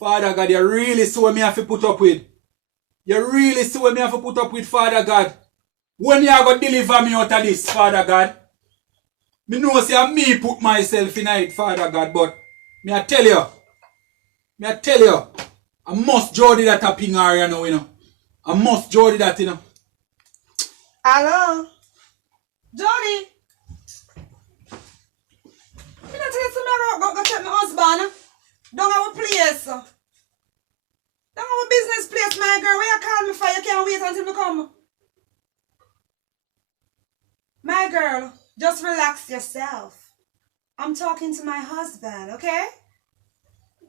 Father God, you really see what me have to put up with. You really see what me have to put up with, Father God. When you are going to deliver me out of this, Father God. Me know say me put myself in it, Father God, but me I tell you, I must Jody that a ping area now, you know. I must Jody that, you know. Hello? Jody? Me not tell you tomorrow go check my husband. Don't have a place. Don't have a business place, my girl. Where you call me for? You can't wait until me come. My girl, just relax yourself. I'm talking to my husband, okay?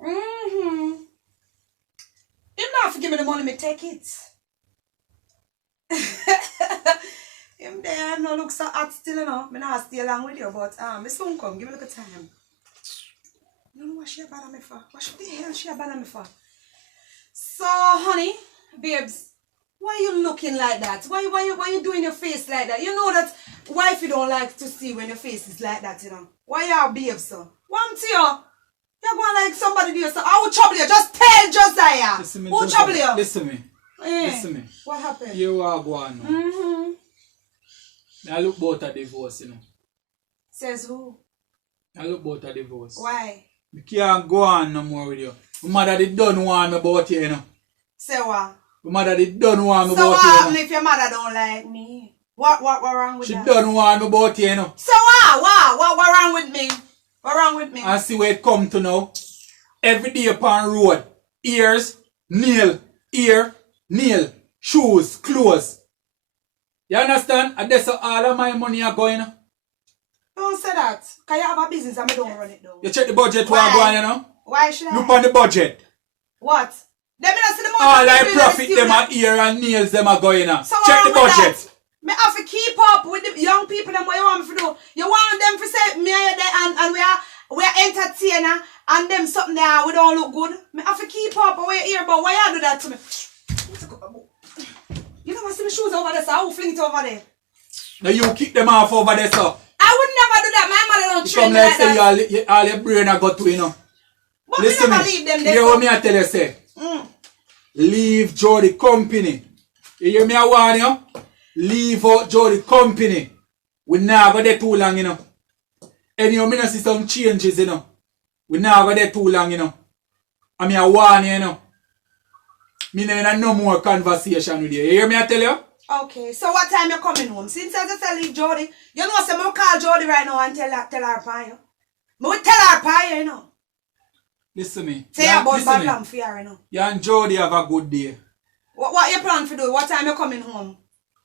Mm-hmm. You not forgive me the money, me take it. Him there no look so hot still, you know. Me not stay along with you, but me soon come. Give me a little time. You know what she bother me for? What the hell she bother me for? So, honey, babes, why you looking like that? Why you doing your face like that? You know that wifey don't like to see when your face is like that, you know. Why you are babes, so? One to you. You're going like somebody do so. I will trouble you. Just tell Josiah. Listen me, Who trouble you? Listen me. Listen me. What happened? You are going now. Mm-hmm. I look about a divorce, you know. Says who? I look about a divorce. Why? I can't go on no more with you. My mother did don't want me about you, you know. Say what? My mother did don't want me so about what you, happen you know. if your mother don't like me? What wrong with She that? don't want me about you, you know. So what wrong with me? What wrong with me? I see where it come to now. Every day upon road. Ears, nail, ear, nail, shoes, clothes. You understand? And that's how all of my money are going. Don't say that. Can you have a business and I don't run it though? You check the budget where I'm going, you know? Why should I? Look on the budget. What? Let me not see the money. All I profit them are ear and nails them are going on. So check the budget. That? Me have to keep up with the young people and what you want me to do. You want them to say me and we are entertainer and them something there we don't look good. Me have to keep up with your ear, but why you do that to me? You don't want to see my shoes over there, so I will fling it over there. Now you kick them off over there, so. I would never do that. My mother don't train me like that. Say all your brain I got to, you know. But listen we never leave them there. You hear what me I tell you, say? Leave Jody company. You hear me I warn you? Leave out Jody company. We not go there too long, you know. And you know, see some changes, you know. We not go there too long, you know. I mean, I warn you, you know. Me no more conversation with you. You hear me I tell you? Okay, so what time you coming home? Since I just leave Jody, you know, so I'm call Jody right now and tell her upon you. I will tell her upon you, you know. Listen to me. Say about bad plan for you, you know. You and Jody have a good day. What you plan to do? What time you coming home?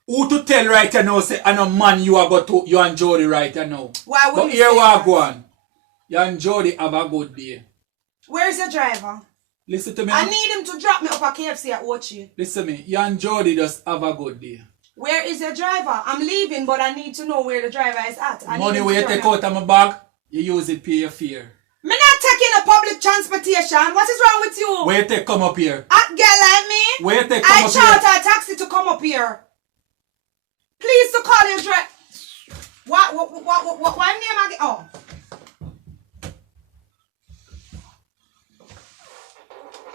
Who to tell right now say I know man you are got to you and Jody right now. Why would but here we are going. You and Jody have a good day. Where's your driver? Listen to me. I need him to drop me up at KFC at Ochi. Listen to me. You and Jody just have a good day. Where is your driver? I'm leaving, but I need to know where the driver is at. Money where you take out of my bag, you use it pay your fare. Me not taking a public transportation. What is wrong with you? Where you take come up here? A girl like me? Where you take come up here? I charter a taxi to come up here. Please to call your driver. What name again? Oh.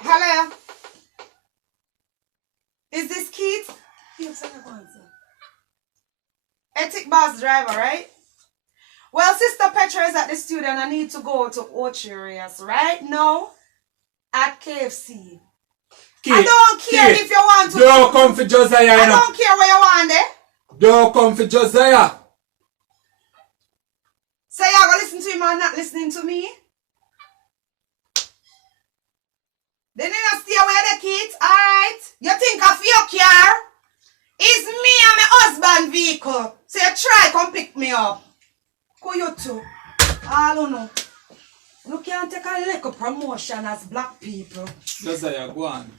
Hello? Is this Keith? Yes, Ethic Boss driver, right? Well, Sister Petra is at the studio and I need to go to Ocherias right now at KFC. I don't care if you want to. Don't come for Josiah. I don't care where you want it. Don't come for Josiah. So you're going to listen to him and not listening to me? Then you not stay away the kids, alright? You think of your car? It's me and my husband vehicle. So you try come pick me up. Go you two. I don't know. You can't take a little promotion as black people. Josiah, go on.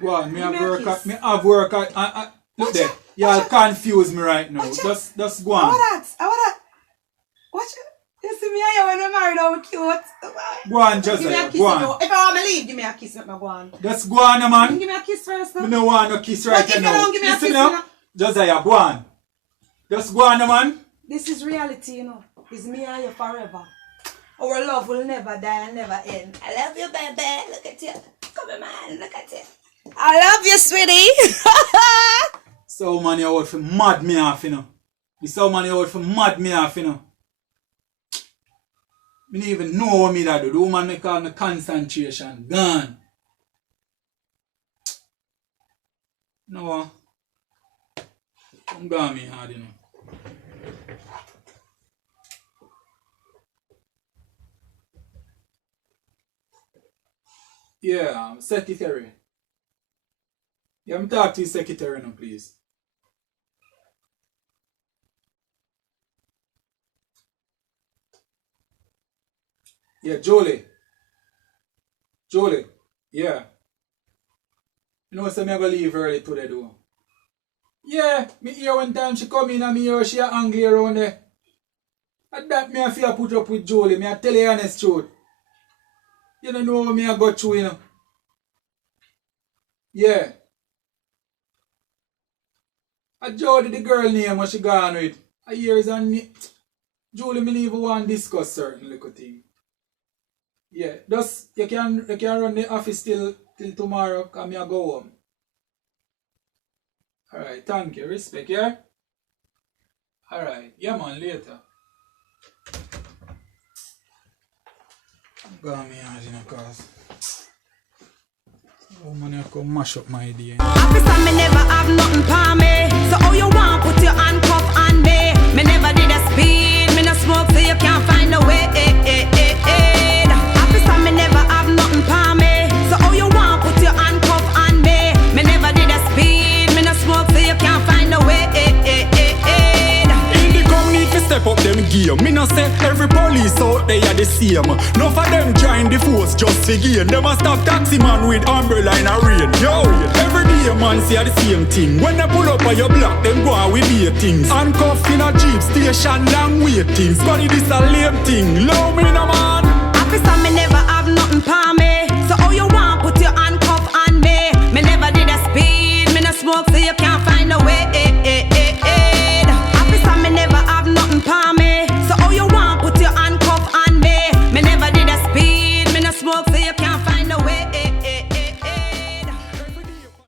Go on, me have work. Look there. Y'all confuse me right now. Just go on. I want that. Watch it. You see me here when we're married over cute. Go on, Josiah. Go on. If I want to leave, give me a kiss. Let me go on. Just go on, man. Give me a kiss first. I don't want no kiss right now. If you don't give me a kiss, now. Josiah, go on. Just go on, man. This is reality, you know. It's me and you forever. Our love will never die and never end. I love you, baby. Look at you. Come on, man. Look at you. I love you, sweetie. So man, you out for mad me off, you know. This how man you out for mad me off, you know. I don't even know what me that do. The woman me call me concentration. Gone. No. I'm gone me hard, you know. Yeah, secretary. Yeah, I'm talking to your secretary now, please. Yeah, Jolie. Jolie. Yeah. You know, so me I go leave early today, though. Yeah, me hear one time she come in and me hear she a angry around there. And that me I fear put up with Jolie. Me I tell you honest truth. You don't know what me I got through, you know. Yeah. I Jody the girl name what she gone with. I years and Julie me even want to discuss certain little thing. Yeah, just you can run the office till tomorrow, come here go home. Alright, thank you, respect, yeah? Alright, yeah man, later. I'm going me out in a cause. Oh man, you come mash up my day. Officer, me never have nothing for me. So how you want put your handcuff on me? Me never did a speed, me no smoke so you can't find a way. Officer, me never have nothing for me. So how you want put your handcuff on me? Me never did a speed, me no smoke so you can't find a way. In the come need to step up them game. Me no say every police out there are the same. None of them trying the force just to gain. Them a stop taxi man with umbrella in a rain. Yo, every day man say the same thing. When they pull up on your block, them go on with their things. Handcuffed in a jeep station, long waiting. Scotty this a lame thing. Low me no man. Officer, me never have nothing for me. So how you want put your handcuff on me? Me never did a speed, me no smoke so you can't find a way.